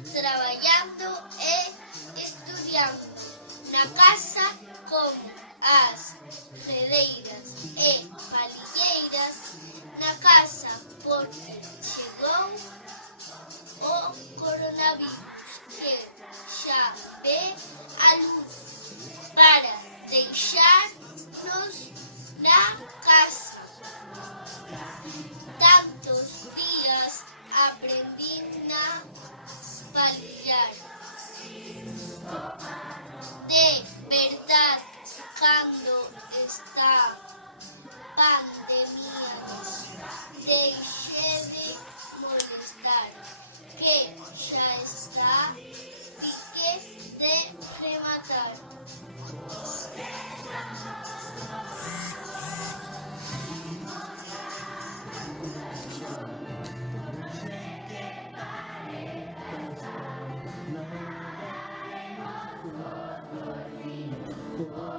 traballando e estudiando na casa con as redeiras e palilleiras na casa porque chegou o coronavirus que xa ve a luz para deixarnos na casa. Tantos días aprendín na palillar. De verdade, cando esta pandemia nos deixe de molestar, que xa está pique de rematar. Oh,